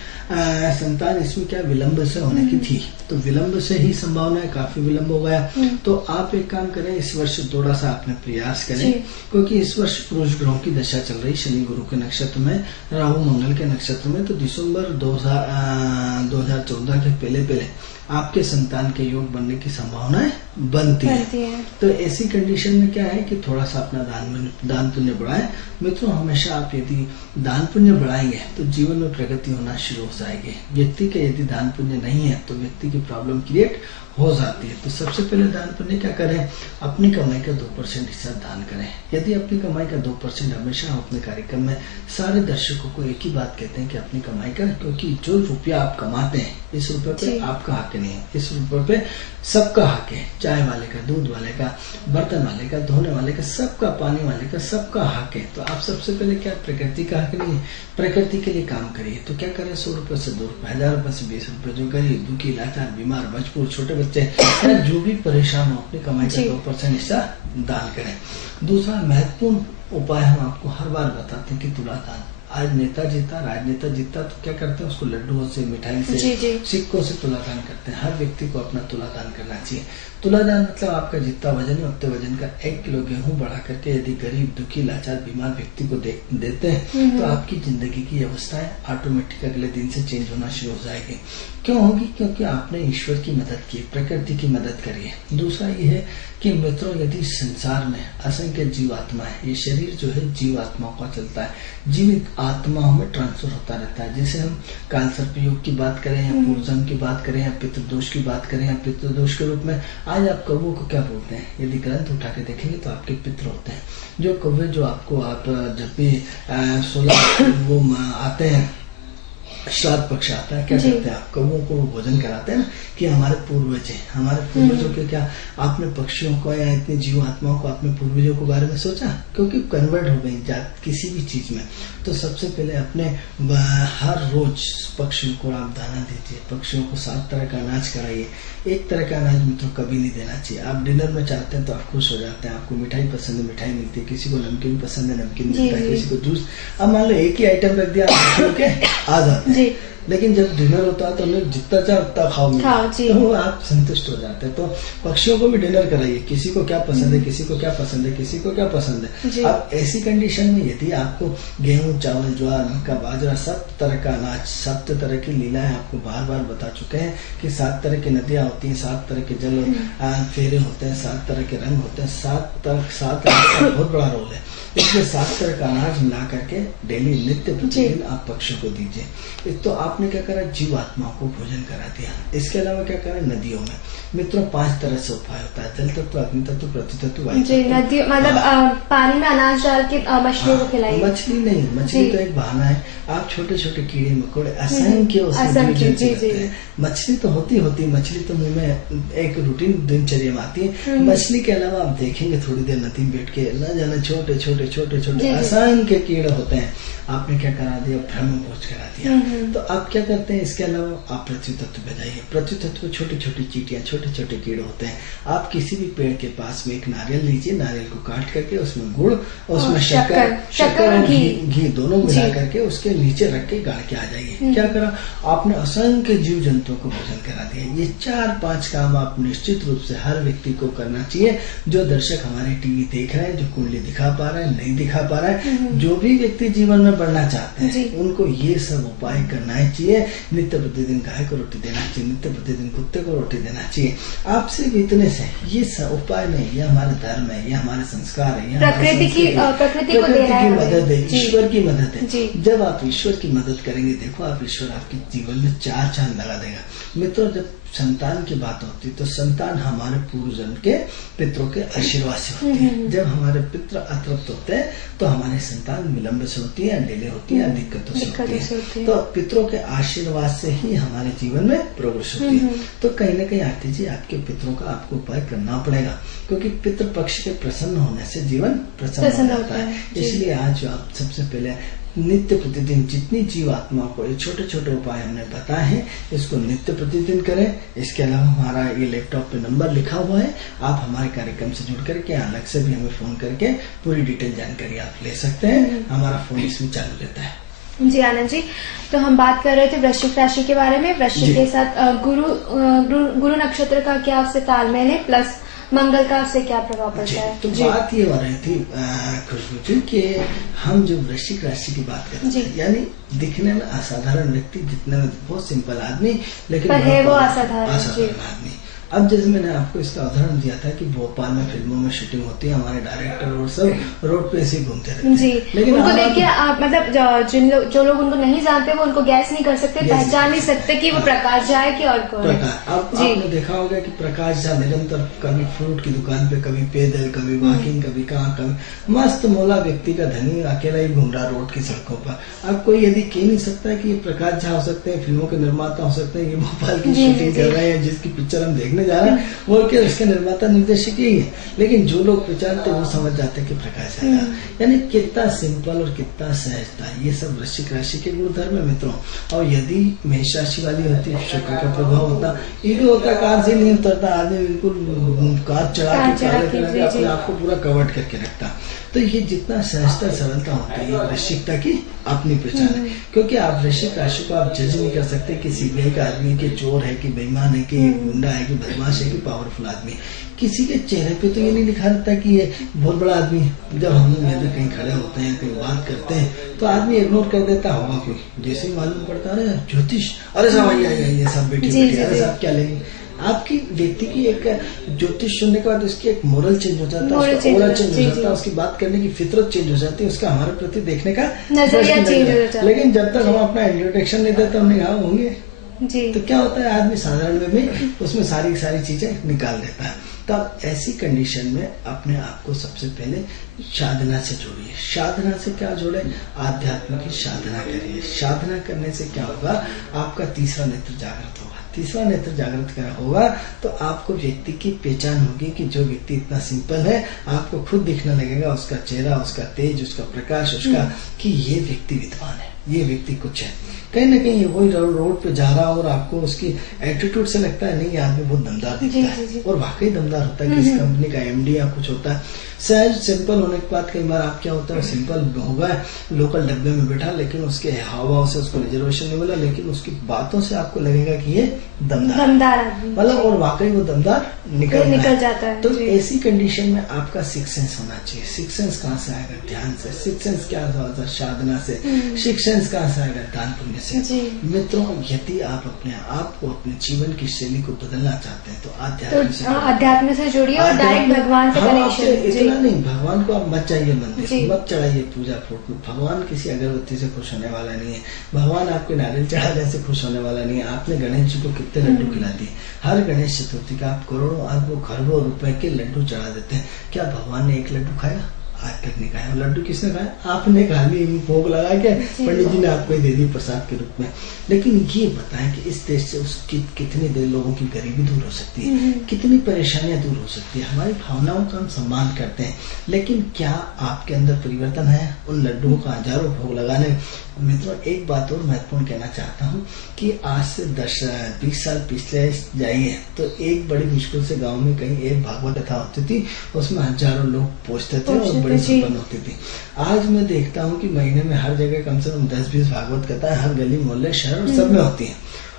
संतान इसमें क्या विलंब से होने की थी, तो विलंब से ही संभावना है, काफी विलंब हो गया। तो आप एक काम करें, इस वर्ष थोड़ा सा अपने प्रयास करें, क्योंकि इस वर्ष पुरुष ग्रहों की दशा चल रही, शनि गुरु के नक्षत्र में, राहु मंगल के नक्षत्र में। तो दिसंबर 2014 के पहले आपके संतान के योग बनने की संभावनाएं बनती है। तो ऐसी कंडीशन में क्या है कि थोड़ा सा अपना दान पुण्य बढ़ाएं। मित्रों, हमेशा आप यदि दान पुण्य बढ़ाएंगे तो जीवन में प्रगति होना शुरू हो जाएगी। व्यक्ति के यदि दान पुण्य नहीं है तो व्यक्ति की प्रॉब्लम क्रिएट हो जाती है। तो सबसे पहले दान पुण्य क्या करें, अपनी कमाई का 2% हिस्सा दान करें। यदि अपनी कमाई का 2%, हमेशा हम अपने कार्यक्रम में सारे दर्शकों को एक ही बात कहते हैं कि अपनी कमाई का, क्योंकि जो रुपया आप कमाते हैं इस रुपये पे आपका हक नहीं है, इस रुपये पे सबका हक है। चाय वाले का, दूध वाले का, बर्तन वाले का, धोने वाले का, सबका, पानी वाले का, सबका हक है। तो आप सबसे पहले क्या, प्रकृति का हक नहीं है, प्रकृति के लिए काम करिए। तो क्या करें, 100 रुपए से 2 रुपए, 1000 रुपए से 20 रुपए, जो गरीब, दुखी, लाचार, बीमार, बचपुर, छोटे बच्चे या जो भी परेशान हो, अपनी कमाई का 2% हिस्सा दान करें। दूसरा महत्वपूर्ण उपाय हम आपको हर बार बताते हैं कि तुला दान। आज नेता जीता, राजनेता जीता तो क्या करते हैं, उसको लड्डुओं से, मिठाई से, सिक्कों से तुला दान करते हैं। हर व्यक्ति को अपना तुला दान करना चाहिए। तुला दान मतलब आपका जितना वजन है उतने वजन का 1 किलो गेहूं बढ़ा करके यदि गरीब, दुखी, लाचार, बीमार व्यक्ति को देते हैं तो आपकी जिंदगी की अवस्थाएं ऑटोमेटिक अगले दिन से चेंज होना शुरू हो जाएगी। क्यों होगी, क्योंकि आपने ईश्वर की मदद की, प्रकृति की मदद करी है। दूसरा ये है कि मित्रों, यदि संसार में असंख्य जीवात्मा है, ये शरीर जो है जीवात्माओं का चलता है, जीवित आत्माओं में ट्रांसफर होता रहता है। जैसे हम कालसर्प योग की बात करें या पूर्वजन्म की बात करें या पितृदोष की बात करें या पितृदोष के रूप में आज आप कौवों को क्या बोलते हैं, यदि ग्रंथ उठा के देखेंगे तो आपके पितृ होते हैं। जो कौवे जो आपको आप जब भी 16 वो आते हैं, श्राद्ध पक्ष आता है, क्या करते हैं, आप कौवों को भोजन कराते हैं ना, कि हमारे पूर्वज हैं। हमारे पूर्वजों के क्या, आपने पक्षियों को या इतनी जीवात्माओं को, अपने पूर्वजों के बारे में सोचा, क्योंकि कन्वर्ट हो गई जात किसी भी चीज में। तो सबसे पहले अपने हर रोज पक्षियों को आप दाना दीजिए, पक्षियों को 7 तरह का अनाज कराइए। एक तरह का अनाज मित्रों कभी नहीं देना चाहिए। आप डिनर में चाहते हैं तो आप खुश हो जाते हैं, आपको मिठाई पसंद है, मिठाई मिलती है, किसी को नमकीन पसंद है, नमकीन मिलता है, किसी को जूस। अब मान लो एक ही आइटम रख दिया, आप आ जाते हैं। लेकिन जब डिनर होता है तो लोग जितना चाहे उतना खाओ, तो आप संतुष्ट हो जाते हैं। तो पक्षियों को भी डिनर कराइए, किसी को क्या पसंद है, किसी को क्या पसंद है, किसी को क्या पसंद है। अब ऐसी कंडीशन में यदि आपको गेहूं, चावल, ज्वार, मक्का, बाजरा, 7 तरह का अनाज, 7 तरह की लीलाएं आपको बार बार बता चुके हैं कि 7 तरह की नदियां होती हैं, 7 तरह के जल फेरे होते हैं, 7 तरह के रंग होते हैं, 7 तरह का बहुत बड़ा रोल है। इसमें 7 तरह का अनाज मिला करके डेली, नित्य प्रतिदिन आप पक्षियों को दीजिए। तो आपने क्या करा, जीवात्माओं को भोजन करा दिया। इसके अलावा क्या करें, नदियों में मित्रों 5 तरह से उपाय होता है, जल तत्व, अग्नि तत्व, पृथ्वी तत्व, वायु तत्व। नदियों मतलब पानी में अनाज डाल के मछलियों को खिलाइए। मछली नहीं, मछली तो एक बहाना है। आप छोटे छोटे कीड़े मकोड़े असंख्य मछली तो होती मछली तो मुंह में एक रूटीन दिनचर्या में आती है। मछली के अलावा आप देखेंगे थोड़ी देर नदी में बैठ के, न जाने छोटे छोटे असंख्य कीड़े होते हैं। आपने क्या करा दिया, भ्रम भोज करा दिया। तो आप क्या करते हैं, इसके अलावा आप पृथ्वी तत्व पे जाइए। पृथ्वी तत्व छोटी छोटी चींटियां, छोटे छोटे कीड़े होते हैं। आप किसी भी पेड़ के पास में एक नारियल लीजिए, नारियल को काट करके उसमें गुड़ और उसमें शक्कर और घी दोनों मिला करके उसके नीचे रख के गाड़ के आ जाइए। क्या करा, आपने असंख्य जीव जंतुओं को भोजन करा दिया। ये 4-5 काम आप निश्चित रूप से हर व्यक्ति को करना चाहिए। जो दर्शक हमारे टीवी देख रहे हैं, जो कुंडली दिखा पा रहे हैं, नहीं दिखा पा रहे हैं, जो भी व्यक्ति जीवन में बढ़ना चाहते हैं, उनको ये सब उपाय करना चाहिए। नित्य प्रतिदिन गाय को रोटी देना चाहिए, नित्य प्रतिदिन कुत्ते को रोटी देना चाहिए। आप सिर्फ इतने से, ये सब उपाय नहीं, ये हमारे धर्म है, ये हमारे संस्कार है, प्रकृति की मदद है, ईश्वर की मदद है। जब आप ईश्वर की मदद करेंगे, देखो आप, ईश्वर आपके जीवन में 4 चांद लगा देगा। मित्रों, जब संतान की बात होती है तो संतान हमारे पूर्व जन्म के पितरों के आशीर्वाद से होती है। जब हमारे पितृ अतृप्त होते हैं तो हमारी संतान विलंब से होती है, डिले होती है, दिक्कतों से होती है। तो पितरों के आशीर्वाद से ही हमारे जीवन में प्रोग्रेस होती है। तो कहीं न कहीं आरती जी, आपके पितरों का आपको उपाय करना पड़ेगा, क्योंकि पितृ पक्ष के प्रसन्न होने से जीवन प्रसन्न होता है। इसलिए आज आप सबसे पहले नित्य प्रतिदिन जितनी जीव आत्माओं को ये छोटे छोटे उपाय हमने बताए हैं, इसको नित्य प्रतिदिन करें। इसके अलावा हमारा ये लैपटॉप पे नंबर लिखा हुआ है, आप हमारे कार्यक्रम से जुड़ करके अलग से भी हमें फोन करके पूरी डिटेल जानकारी आप ले सकते हैं। हमारा फोन इसमें चालू रहता है। जी आनंद जी, तो हम बात कर रहे थे वृश्चिक राशि के बारे में। वृश्चिक के साथ गुरु नक्षत्र का क्या उससे तालमेल है, प्लस मंगल का उससे क्या प्रभाव पड़ता है? तो बात ये हो रही थी खुशबू जी कि हम जो वृश्चिक राशि की बात करते हैं, यानी दिखने में असाधारण व्यक्ति, दिखने में बहुत सिंपल आदमी, लेकिन है वो असाधारण आदमी। अब जैसे मैंने आपको इसका उदाहरण दिया था कि भोपाल में फिल्मों में शूटिंग होती है, हमारे डायरेक्टर और सब रोड पे ऐसे ही घूमते रहते हैं। जी, लेकिन उनको देख के आप मतलब जो लोग उनको नहीं जानते वो उनको गैस नहीं कर सकते, पहचान नहीं सकते कि वो प्रकाश झा है कि और कौन है। अब आपने देखा होगा कि प्रकाश झा निरंतर कभी फ्रूट की दुकान पे, कभी पैदल, कभी वॉकिंग, कभी कहाँ, कभी मस्त मोला व्यक्ति का धनी अकेला ही घूम रहा रोड की सड़कों पर। अब कोई यदि कह नहीं सकता कि ये प्रकाश झा हो सकते हैं, फिल्मों के निर्माता हो सकते हैं, ये भोपाल की शूटिंग कर रहे हैं, जिसकी पिक्चर हम देखने जा रहे हैं वो के उसके निर्माता निर्देशक यही है। लेकिन जो लोग पहचानते हैं वो समझ जाते हैं कि प्रकाश झा। यानी कितना सिंपल और कितना सहजता, ये सब वृश्चिक राशि के गुणधर्म है मित्रों। और यदि मेष राशि वाली होती, शुक्र का प्रभाव होता, ईगो होता, कार से नहीं उतरता, आदमी बिल्कुल कार चढ़ा के अपने आप को पूरा कवर्ड करके रखता। तो ये जितना सहजता सरलता होती है वृश्चिकता की अपनी पहचान है। क्योंकि आप वृश्चिक राशि को आप जज नहीं कर सकते कि सीबीआई का आदमी कि चोर है, कि बेईमान है, कि गुंडा है, कि बदमाश है, कि पावरफुल आदमी। किसी के चेहरे पे तो ये नहीं लिखा रहता कि ये बहुत बड़ा आदमी है। जब हम यदि कहीं खड़े होते हैं, कहीं बात करते हैं, तो आदमी इग्नोर कर देता होगा कोई, जैसे ही मालूम पड़ता है ज्योतिष, अरे साहब ये सब बैठे अरे साहब क्या लेंगे। आपकी व्यक्ति की एक ज्योतिष सुनने के बाद उसकी एक मोरल चेंज हो जाता है, उसका ओरा चेंज हो जाता है, उसकी बात करने की फितरत चेंज हो जाती है, उसका हमारे प्रति देखने का नजरिया चेंज हो जाता है। लेकिन जब तक हम अपना इंट्रोडक्शन नहीं देते, हमने कहा होंगे जी, तो क्या होता है आदमी साधारण में उसमें सारी चीजें निकाल देता है। तब ऐसी कंडीशन में अपने आप को सबसे पहले साधना से जोड़िए। साधना से क्या जोड़े? आध्यात्म की साधना करिए। साधना करने से क्या होगा? आपका तीसरा नेत्र जागृत होगा। तीसरा नेत्र जागृत करा होगा तो आपको व्यक्ति की पहचान होगी कि जो व्यक्ति इतना सिंपल है, आपको खुद दिखने लगेगा उसका चेहरा, उसका तेज, उसका प्रकाश, उसका कि ये व्यक्ति विद्वान है, ये व्यक्ति कुछ है। कहीं ना कहीं वही रोड पे जा रहा और आपको उसकी एटीट्यूड से लगता है नहीं ये आदमी बहुत दमदार दिखता है, और वाकई दमदार होता है कि इस कंपनी का एमडी या कुछ होता है। सहज सिंपल होने के बाद कई बार आप क्या होता है, सिंपल होगा लोकल डब्बे में बैठा, लेकिन उसके हाव से उसको रिजर्वेशन नहीं मिला, लेकिन उसकी बातों से आपको लगेगा कि ये दमदार मतलब, और वाकई वो दमदार निकल जाता है। तो ऐसी कंडीशन में आपका सिक्स सेंस होना चाहिए। सिक्स सेंस कहाँ से आएगा? ध्यान से। सिक्स सेंस क्या होता? साधना से। सिक्स सेंस कहाँ से आएगा? दान पुण्य से। मित्रों, यदि आप अपने आप को, अपने जीवन की शैली को बदलना चाहते हैं तो अध्यात्म से जुड़िए और डायरेक्ट भगवान से कनेक्शन। इतना नहीं, भगवान को आप मत जाइए मंदिर, मत चढ़ाइए पूजा फूट। भगवान किसी अगरबत्ती से खुश होने वाला नहीं है। भगवान आपके नारियल चढ़ाने से खुश होने वाला नहीं है। आपने गणेश जी को कितने लड्डू खिला दिए? हर गणेश चतुर्थी का आप करोड़ों अरबों खरबों रुपए के लड्डू चढ़ा देते हैं। क्या भगवान ने एक लड्डू खाया? आज तक नहीं खाया। लड्डू किसने खाया? आपने खा ली, भोग लगा के पंडित जी ने आपको दे दी प्रसाद के रूप में। लेकिन ये बताएं कि इस देश से उसकी कितनी देर लोगों की गरीबी दूर हो सकती है, कितनी परेशानियां दूर हो सकती है। हमारी भावनाओं का हम सम्मान करते हैं, लेकिन क्या आपके अंदर परिवर्तन है उन लड्डुओं का हजारों भोग लगाने? मित्रों, एक बात और महत्वपूर्ण कहना चाहता हूँ कि आज से 10-20 साल पिछले जाइए तो एक बड़ी मुश्किल से गांव में कहीं एक भागवत कथा होती थी, उसमें हजारों लोग पहुंचते थे और बड़ी संपन्न होती थी। आज मैं देखता हूँ कि महीने में हर जगह कम से कम 10-20 भागवत कथाएं हर गली मोहल्ले शहर और सब में होती हैं।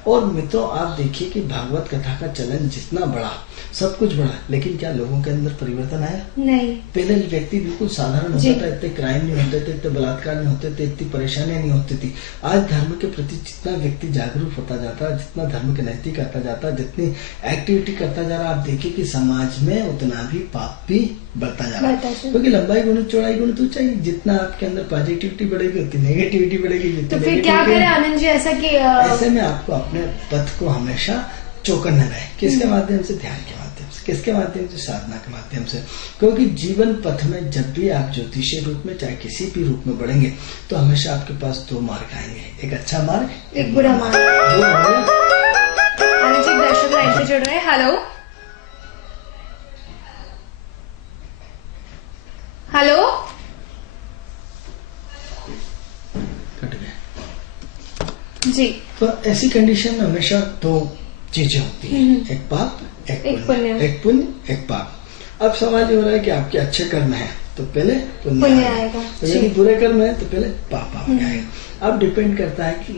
और मित्रों, आप देखिए कि भागवत कथा का चलन जितना बढ़ा, सब कुछ बढ़ा, लेकिन क्या लोगों के अंदर परिवर्तन आया? नहीं। पहले व्यक्ति बिल्कुल साधारण होता था, इतने क्राइम नहीं होते थे, इतने बलात्कार नहीं होते थे, इतनी परेशानियां नहीं होती थी। आज धर्म के प्रति जितना व्यक्ति जागरूक होता जाता है, जितना धर्म के नजदीक आता जाता है, जितनी एक्टिविटी करता जा रहा है, आप देखिए कि समाज में उतना भी पाप भी बढ़ता जा रहा है। क्योंकि लंबाई गुण चौड़ाई गुण तो चाहिए। जितना आपके अंदर पॉजिटिविटी बढ़ेगी उतनी नेगेटिविटी बढ़ेगी। तो फिर क्या करें आनंद जी? ऐसे में आपको अपने पथ को हमेशा चौकन्ना रहे। किसके माध्यम से? ध्यान के माध्यम से। किसके माध्यम से? साधना के माध्यम से। क्योंकि जीवन पथ में जब भी आप ज्योतिषीय रूप में चाहे किसी भी रूप में बढ़ेंगे तो हमेशा आपके पास दो मार्ग आएंगे, एक अच्छा मार्ग, एक बुरा मार्ग। दर्शक लाइन से जुड़ रहे हैं। हेलो हेलो, कट गए जी। तो ऐसी कंडीशन में हमेशा दो चीजें होती हैं, एक पाप, एक पुण्य, एक पुण्य, एक पाप। अब सवाल ये हो रहा है कि आपके अच्छे कर्म है तो पहले पुण्य आएगा, तो यदि बुरे कर्म है तो पहले पाप आएगा। अब डिपेंड करता है कि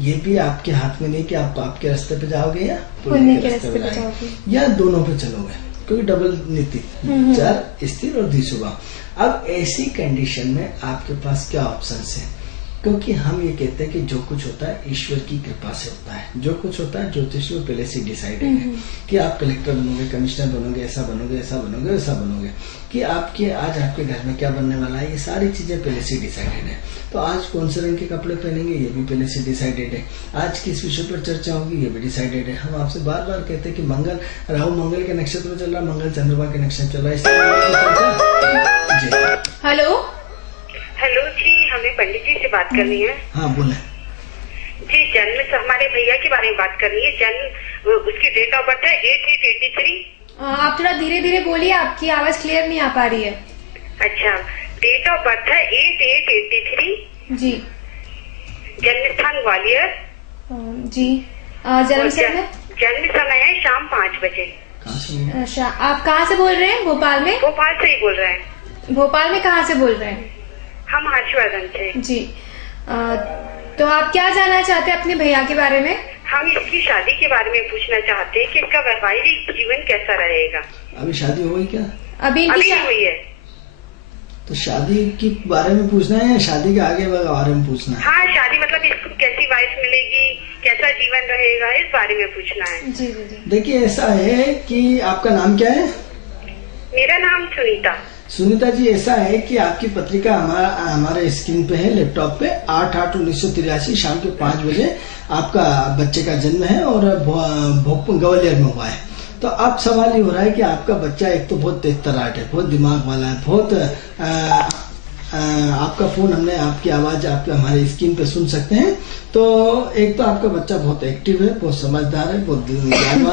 ये भी आपके हाथ में नहीं कि आप पाप के रास्ते पे जाओगे या पुण्य के रास्ते पे जाओगे, या दोनों पे चलोगे, क्योंकि डबल नीति, 4 स्थिर और 2 सुबह। अब ऐसी कंडीशन में आपके पास क्या ऑप्शन है? क्योंकि हम ये कहते हैं कि जो कुछ होता है ईश्वर की कृपा से होता है। जो कुछ होता है ज्योतिष में पहले से डिसाइडेड है कि आप कलेक्टर बनोगे, कमिश्नर बनोगे, ऐसा बनोगे, ऐसा बनोगे, वैसा बनोगे, कि आपके आज आपके घर में क्या बनने वाला है, ये सारी चीजें पहले से डिसाइडेड है। तो आज कौन से रंग के कपड़े पहनेंगे ये भी पहले से डिसाइडेड है। आज किस विषय पर चर्चा होगी ये भी डिसाइडेड है। हम आपसे बार बार कहते हैं कि मंगल, राहु मंगल के नक्षत्र चल रहा है, मंगल चंद्रमा के नक्षत्र चल रहा है। जी हेलो हेलो जी, हमें पंडित जी से बात करनी है। हाँ बोले जी, जन्म से हमारे भैया के बारे में बात करनी है। जन्म उसकी डेट ऑफ बर्थ है 8883। आप थोड़ा धीरे धीरे बोलिए, आपकी आवाज क्लियर नहीं आ पा रही है। अच्छा, डेट ऑफ बर्थ है 8883। जी जन्म स्थान ग्वालियर। जी जन्म समय? जन्म समय है शाम 5 बजे। अच्छा, आप कहाँ से बोल रहे हैं? भोपाल में? भोपाल से ही बोल रहे हैं। भोपाल में कहाँ से बोल रहे हैं? हम हर्षवर्धन से। जी तो आप क्या जानना चाहते हैं अपने भैया के बारे में? हम इसकी शादी के बारे में पूछना चाहते हैं कि इसका वैवाहिक जीवन कैसा रहेगा। अभी शादी हो गई क्या? अभी अभी हुई है। तो शादी के बारे में पूछना है या शादी के आगे बारे में पूछना है? हाँ, शादी मतलब इसको कैसी वाइफ मिलेगी, कैसा जीवन रहेगा, इस बारे में पूछना है। जी जी जी। देखिए ऐसा है कि आपका नाम क्या है? मेरा नाम सुनीता। सुनीता जी, ऐसा है कि आपकी पत्रिका हमारे स्क्रीन पे है, लैपटॉप पे 8/8/1983 शाम के 5 बजे आपका बच्चे का जन्म है और ग्वालियर में हुआ है। तो अब सवाल ये हो रहा है कि आपका बच्चा एक तो बहुत तेज तराट है, बहुत दिमाग वाला है, बहुत आपका फोन हमने आपकी आवाज आपके हमारे स्क्रीन पे सुन सकते हैं। तो एक तो आपका बच्चा बहुत एक्टिव है, बहुत समझदार है, बहुत ज्ञान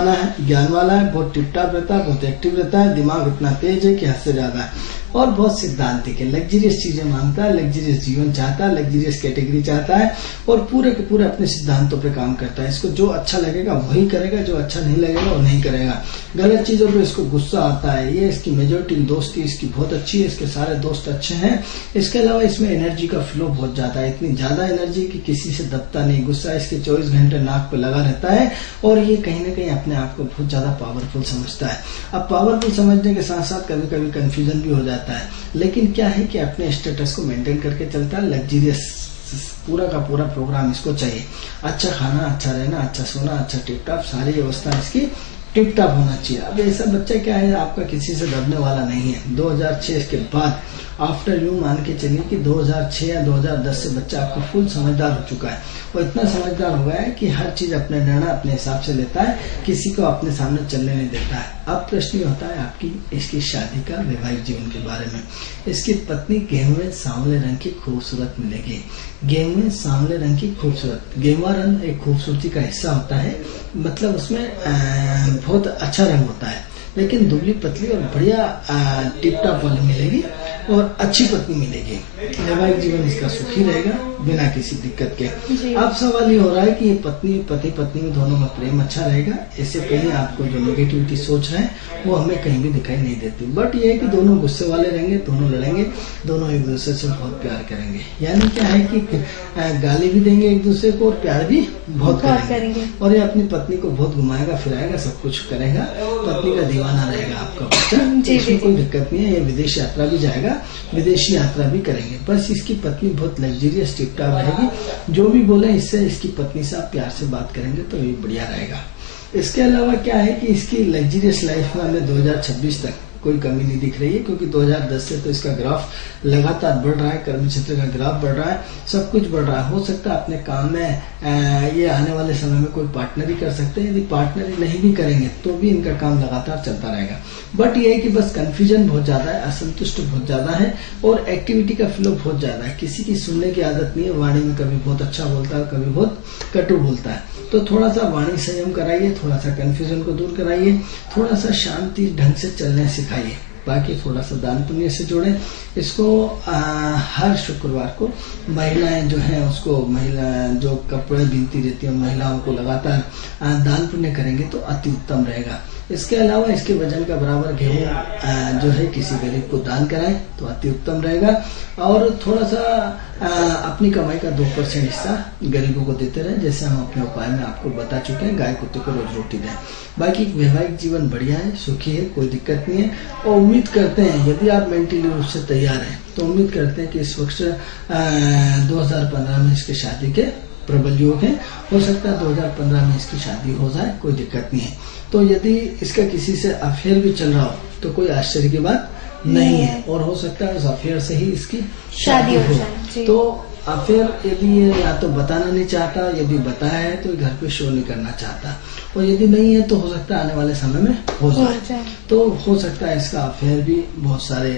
वाला है, बहुत टिपटाप रहता है, बहुत एक्टिव रहता है, दिमाग इतना तेज है कि हद से ज्यादा है, और बहुत सिद्धांतिक है, लग्जरियस चीजें मांगता है, लग्जरियस जीवन चाहता है, लग्जरियस कैटेगरी चाहता है, और पूरे के पूरे अपने सिद्धांतों पे काम करता है। इसको जो अच्छा लगेगा वही करेगा, जो अच्छा नहीं लगेगा वो नहीं करेगा। गलत चीजों पे इसको गुस्सा आता है। ये इसकी मेजोरिटी दोस्ती इसकी बहुत अच्छी है, इसके सारे दोस्त अच्छे हैं। इसके अलावा इसमें एनर्जी का फ्लो बहुत ज्यादा है, इतनी ज्यादा एनर्जी कि किसी से दबता नहीं। गुस्सा इसके 24 घंटे नाक पे लगा रहता है, और ये कहीं ना कहीं अपने आप को बहुत ज्यादा पावरफुल समझता है। अब पावरफुल समझने के साथ साथ कभी कभी कंफ्यूजन भी हो जाता है, लेकिन क्या है कि अपने स्टेटस को मेंटेन करके चलता है। लग्जरियस पूरा का पूरा प्रोग्राम इसको चाहिए। अच्छा खाना, अच्छा रहना, अच्छा सोना, अच्छा टिप टॉप, सारी व्यवस्था इसकी टिप टॉप होना चाहिए। अब ऐसा बच्चा क्या है, आपका किसी से दबने वाला नहीं है। 2006 के बाद आफ्टर यू मान के चलिए कि 2006 या 2010 से बच्चा आपका फुल समझदार हो चुका है, और इतना समझदार हो गया है कि हर चीज अपने निर्णय अपने हिसाब से लेता है, किसी को अपने सामने चलने नहीं देता है। अब प्रश्न ये होता है आपकी इसकी शादी का वैवाहिक जीवन के बारे में। इसकी पत्नी गेहुए सांवले रंग की खूबसूरत मिलेगी। गेहुए सांवले रंग की खूबसूरत, गेहुआ रंग एक खूबसूरती का हिस्सा होता है, मतलब उसमें बहुत अच्छा रंग होता है, लेकिन दुबली पतली और बढ़िया टिप टॉप वाली मिलेगी, और अच्छी पत्नी मिलेगी। वैवाहिक जीवन इसका सुखी रहेगा बिना किसी दिक्कत के। अब सवाल ये हो रहा है कि ये पति पत्नी में दोनों में प्रेम अच्छा रहेगा। इससे पहले आपको जो नेगेटिविटी सोच रहे हैं वो हमें कहीं भी दिखाई नहीं देती। बट ये है कि दोनों गुस्से वाले रहेंगे, दोनों लड़ेंगे, दोनों एक दूसरे से बहुत प्यार करेंगे। यानी क्या है कि गाली भी देंगे एक दूसरे को और प्यार भी बहुत करेंगे। और ये अपनी पत्नी को बहुत घुमाएगा फिराएगा, सब कुछ करेगा, पत्नी का दीवाना रहेगा आपका बच्चा। इसमें कोई दिक्कत नहीं है। ये विदेश यात्रा भी जाएगा, विदेशी यात्रा भी करेंगे। बस इसकी पत्नी बहुत लग्जरियस टिपटाप रहेगी। जो भी बोले इससे इसकी पत्नी से आप प्यार से बात करेंगे तो ये बढ़िया रहेगा। इसके अलावा क्या है कि इसकी लग्जरियस लाइफ में हमें 2026 तक कोई कमी नहीं दिख रही है, क्योंकि 2010 से तो इसका ग्राफ लगातार बढ़ रहा है, कर्म क्षेत्र का ग्राफ बढ़ रहा है, सब कुछ बढ़ रहा है। हो सकता है अपने काम में ये आने वाले समय में कोई पार्टनरी कर सकते हैं। यदि पार्टनरी नहीं भी करेंगे तो भी इनका काम लगातार चलता रहेगा। बट ये है कि बस कंफ्यूजन बहुत ज्यादा है, असंतुष्ट बहुत ज्यादा है, और एक्टिविटी का फ्लो बहुत ज्यादा है। किसी की सुनने की आदत नहीं है, वाणी में कभी बहुत अच्छा बोलता है, कभी बहुत कटु बोलता है। तो थोड़ा सा वाणी संयम कराइए, थोड़ा सा कंफ्यूजन को दूर कराइए, थोड़ा सा शांति ढंग से चलने सिखाइए। बाकी थोड़ा सा दान पुण्य से जोड़े इसको। हर शुक्रवार को महिलाएं जो है उसको, महिला जो कपड़े बीनती रहती है महिलाओं को लगातार दान पुण्य करेंगे तो अति उत्तम रहेगा। इसके अलावा इसके वजन का बराबर गेहूं जो है किसी गरीब को दान कराएं तो अति उत्तम रहेगा। और थोड़ा सा अपनी कमाई का 2% हिस्सा गरीबों को देते रहे, जैसे हम अपने उपाय में आपको बता चुके हैं। गाय कुत्ते को रोज रोटी दें। बाकी वैवाहिक जीवन बढ़िया है, सुखी है, कोई दिक्कत नहीं है। और उम्मीद करते हैं यदि आप मेंटली रूप से तैयार हैं तो उम्मीद करते हैं कि इस वक्त 2015 में इसके शादी के प्रबल योग है। हो सकता है 2015 में इसकी शादी हो जाए, कोई दिक्कत नहीं है। तो यदि इसका किसी से अफेयर भी चल रहा हो तो कोई आश्चर्य की बात नहीं है, और हो सकता है उस अफेयर से ही इसकी शादी हो। तो अफेयर यदि ये या तो बताना नहीं चाहता, यदि बताया है तो घर पे शो नहीं करना चाहता, और यदि नहीं है तो हो सकता है आने वाले समय में हो जाए। तो हो सकता है इसका अफेयर भी बहुत सारे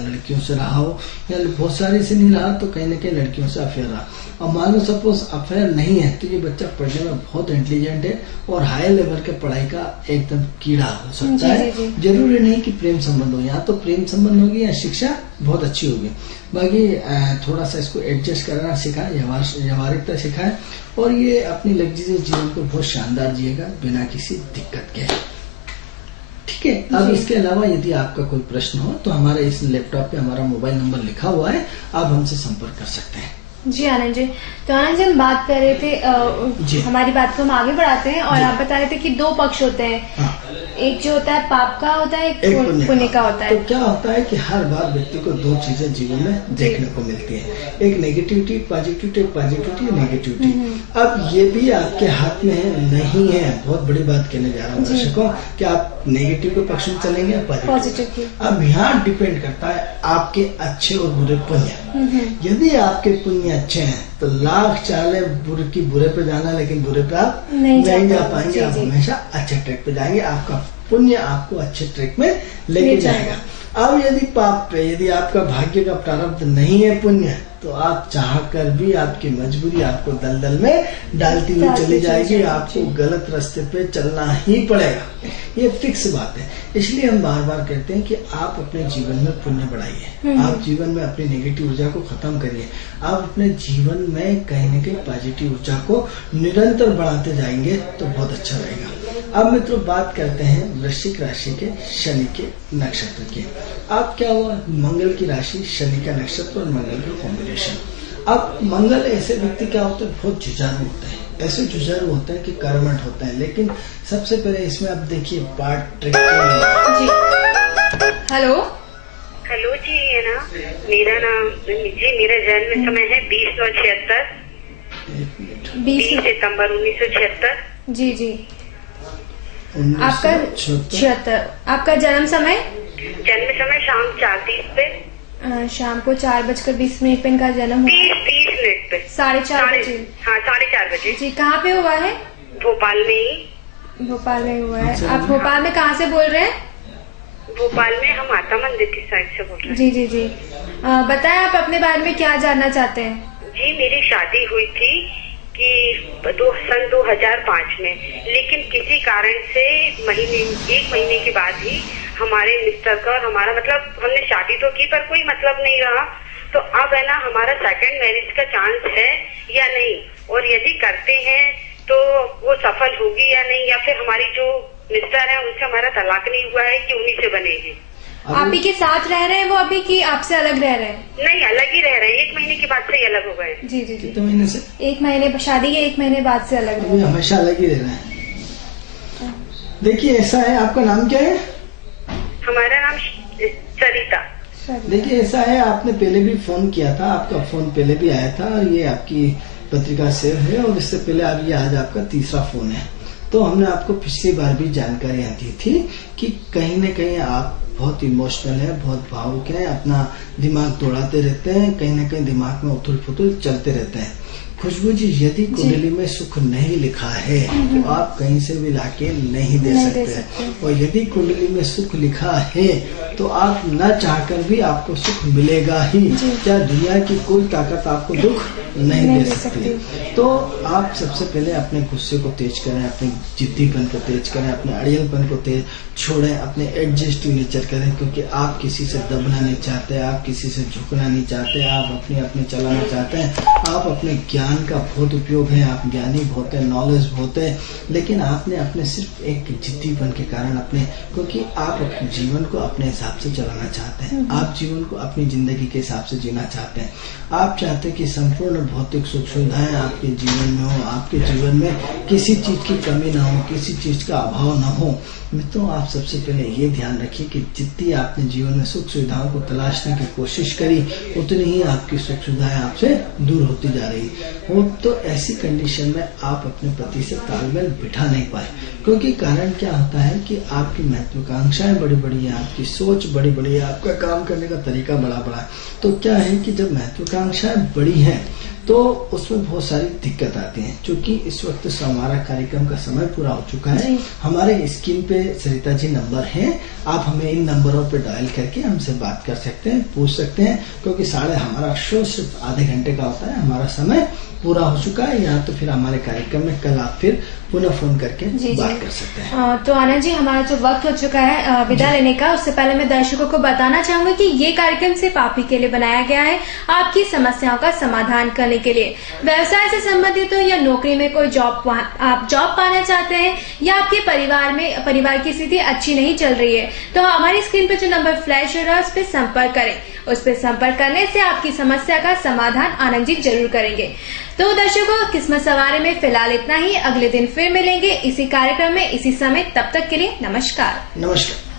लड़कियों से रहा हो, या बहुत सारे से नहीं रहा तो कहीं न कहीं लड़कियों से अफेयर रहा। और मान लो सपोज अफेयर नहीं है तो ये बच्चा पढ़ने में बहुत इंटेलिजेंट है और हाई लेवल के पढ़ाई का एकदम कीड़ा हो सकता है। जरूरी नहीं कि प्रेम संबंध हो, यहाँ तो प्रेम संबंध होगी या शिक्षा बहुत अच्छी होगी। बाकी थोड़ा सा इसको एडजस्ट करना सिखाए, व्यवहारिकता सिखाए, और ये अपनी लग्जरियस जीवन को बहुत शानदार जिएगा बिना किसी दिक्कत के। ठीक है। अब इसके अलावा यदि आपका कोई प्रश्न हो तो हमारे इस लैपटॉप पे हमारा मोबाइल नंबर लिखा हुआ है, आप हमसे संपर्क कर सकते हैं। जी आनंद जी, तो आनंद जी हम बात कर रहे थे हमारी बात को हम आगे बढ़ाते हैं, और आप बता रहे थे कि 2 पक्ष होते हैं। हाँ। एक जो होता है पाप का होता है, एक पुण्य का होता है। तो क्या होता है कि हर बार व्यक्ति को 2 चीजें जीवन में देखने को मिलती है, एक नेगेटिविटी, पॉजिटिविटी, नेगेटिविटी। अब ये भी आपके हाथ में नहीं है। बहुत बड़ी बात कहने जा रहा हूँ दर्शकों कि आप नेगेटिव के पक्ष में चलेंगे या पॉजिटिव। अब यहाँ डिपेंड करता है आपके अच्छे और बुरे पुण्य। यदि आपके पुण्य अच्छे हैं तो लाख चाले बुरे पे जाना, लेकिन बुरे पे आप नहीं जा पाएंगे। आप हमेशा अच्छे ट्रैक पे जाएंगे, आपका पुण्य आपको अच्छे ट्रैक में लेके जाएगा। अब यदि पाप पे, यदि आपका भाग्य का प्रारब्ध नहीं है पुण्य, तो आप चाह कर भी आपकी मजबूरी आपको दलदल में डालती हुई चली जाएगी। आपको गलत रास्ते पे चलना ही पड़ेगा, ये फिक्स बात है। इसलिए हम बार बार कहते हैं कि आप अपने जीवन में पुण्य बढ़ाइए, आप जीवन में अपनी नेगेटिव ऊर्जा को खत्म करिए, आप अपने जीवन में कहीं न कहीं पॉजिटिव ऊर्जा को निरंतर बढ़ाते जाएंगे तो बहुत अच्छा रहेगा। अब मित्रों बात करते हैं वृश्चिक राशि के शनि के नक्षत्र की। अब क्या हुआ, मंगल की राशि, शनि का नक्षत्र और मंगल का कॉम्बिनेशन। अब मंगल ऐसे व्यक्ति क्या होते हैं, बहुत जुझारू होते हैं, ऐसे जुझारू होते हैं कि कर्मठ होते हैं। लेकिन सबसे पहले इसमें आप देखिए पार्ट ट्रिक जी। हेलो जी, है ना, मेरा नाम जी, मेरा जन्म समय है 2076, 20 सितम्बर 1976। जी। आपका 76। आपका जन्म समय शाम 4:30 पे, शाम को 4:20 पे इनका जन्म हुआ है। 30 मिनट पे, 4:30 बजे। हाँ 4:30 बजे जी। कहाँ पे हुआ है? भोपाल में ही। भोपाल में हुआ है। आप भोपाल में कहाँ से बोल रहे हैं? भोपाल में हम माता मंदिर की साइड से बोल रहे जी। हैं। बताएं आप अपने बारे में क्या जानना चाहते हैं? जी, मेरी शादी हुई थी कि सन 2005 में, लेकिन किसी कारण से 1 महीने के बाद ही हमारे मिस्टर का और हमारा, मतलब हमने शादी तो की पर कोई मतलब नहीं रहा। तो अब है ना, हमारा सेकंड मैरिज का चांस है या नहीं, और यदि करते हैं तो वो सफल होगी या नहीं, या फिर हमारी जो मिस्टर है उनसे हमारा तलाक नहीं हुआ है कि उन्हीं से बनेगी। आप ही के साथ रह रहे हैं वो अभी, कि आपसे अलग रह रहे हैं? नहीं, अलग ही रह रहे हैं, 1 महीने के बाद से ही अलग हो गए। जी। कितने महीने से? 1 महीने, शादी के 1 महीने बाद से अलग। हमेशा अलग ही रह रहे हैं। देखिए ऐसा है, आपका नाम क्या है? हमारा नाम सरिता। देखिए ऐसा है, आपने पहले भी फोन किया था, आपका फोन पहले भी आया था, और ये आपकी पत्रिका सेव है, और इससे पहले अब ये आज आपका तीसरा फोन है। तो हमने आपको पिछली बार भी जानकारियां दी थी कि कहीं न कहीं आप बहुत इमोशनल है, बहुत भावुक है, अपना दिमाग दौड़ाते रहते हैं, कहीं न कहीं दिमाग में उथल पुथल चलते रहते हैं। खुशबू जी, यदि कुंडली में सुख नहीं लिखा है तो आप कहीं से भी लाके नहीं दे सकते, और यदि कुंडली में सुख लिखा है तो आप न चाहकर भी आपको सुख मिलेगा ही। क्या दुनिया की कोई ताकत आपको दुख नहीं दे सकती। तो आप सबसे पहले अपने गुस्से को तेज करें, अपने जिद्दीपन को तेज करें, अपने अड़ियलपन को तेज छोड़ें, अपने एडजस्टिव नेचर करें, क्योंकि आप किसी से दबना नहीं चाहते, आप किसी से झुकना नहीं चाहते, आप अपने चलाना चाहते हैं, आप अपने ज्ञान ज्ञान का बहुत उपयोग है, आप ज्ञानी बहुत है, नॉलेज बहुत है, लेकिन आपने अपने सिर्फ एक जिद्दीपन के कारण क्योंकि आप अपने जीवन को अपने हिसाब से चलाना चाहते हैं, आप जीवन को अपनी जिंदगी के हिसाब से जीना चाहते हैं। आप चाहते हैं कि संपूर्ण भौतिक सुख सुविधाएं आपके जीवन में हो, आपके जीवन में किसी चीज की कमी ना हो, किसी चीज का अभाव ना हो। मित्रों, आप सबसे पहले ये ध्यान रखिए कि जितनी आपने जीवन में सुख सुविधाओं को तलाशने की कोशिश करी, उतनी ही आपकी सुख सुविधाएं आपसे दूर होती जा रही हो। तो ऐसी कंडीशन में आप अपने पति से तालमेल बिठा नहीं पाए, क्योंकि कारण क्या होता है कि आपकी महत्वाकांक्षाएं बड़ी बड़ी है, आपकी सोच बड़ी बड़ी है, आपका काम करने का तरीका बड़ा बड़ा है। तो क्या है कि जब महत्वाकांक्षाएं बड़ी हैं तो उसमें बहुत सारी दिक्कत आती हैं। क्योंकि इस वक्त हमारा कार्यक्रम का समय पूरा हो चुका है। हमारे स्क्रीन पे सरिता जी नंबर हैं, आप हमें इन नंबरों पे डायल करके हमसे बात कर सकते हैं, पूछ सकते हैं, क्योंकि हमारा शो सिर्फ आधे घंटे का होता है, हमारा समय पूरा हो चुका है। या तो फिर हमारे कार्यक्रम में कल आप फिर पुनः फोन करके बात कर सकते हैं। तो आनंद जी, हमारा जो वक्त हो चुका है विदा लेने का, उससे पहले मैं दर्शकों को बताना चाहूंगा कि ये कार्यक्रम सिर्फ आप ही के लिए बनाया गया है, आपकी समस्याओं का समाधान करने के लिए। व्यवसाय से संबंधित हो या नौकरी में कोई आप जॉब पाना चाहते हैं, या आपके परिवार की स्थिति अच्छी नहीं चल रही है, तो हमारी स्क्रीन पे जो नंबर फ्लैश हो रहा है उस पर संपर्क करें। उस पर संपर्क करने से आपकी समस्या का समाधान आनंद जी जरूर करेंगे। तो दर्शकों, किस्मत सवारी में फिलहाल इतना ही। अगले दिन फिर मिलेंगे इसी कार्यक्रम में इसी समय। तब तक के लिए नमस्कार। नमस्कार।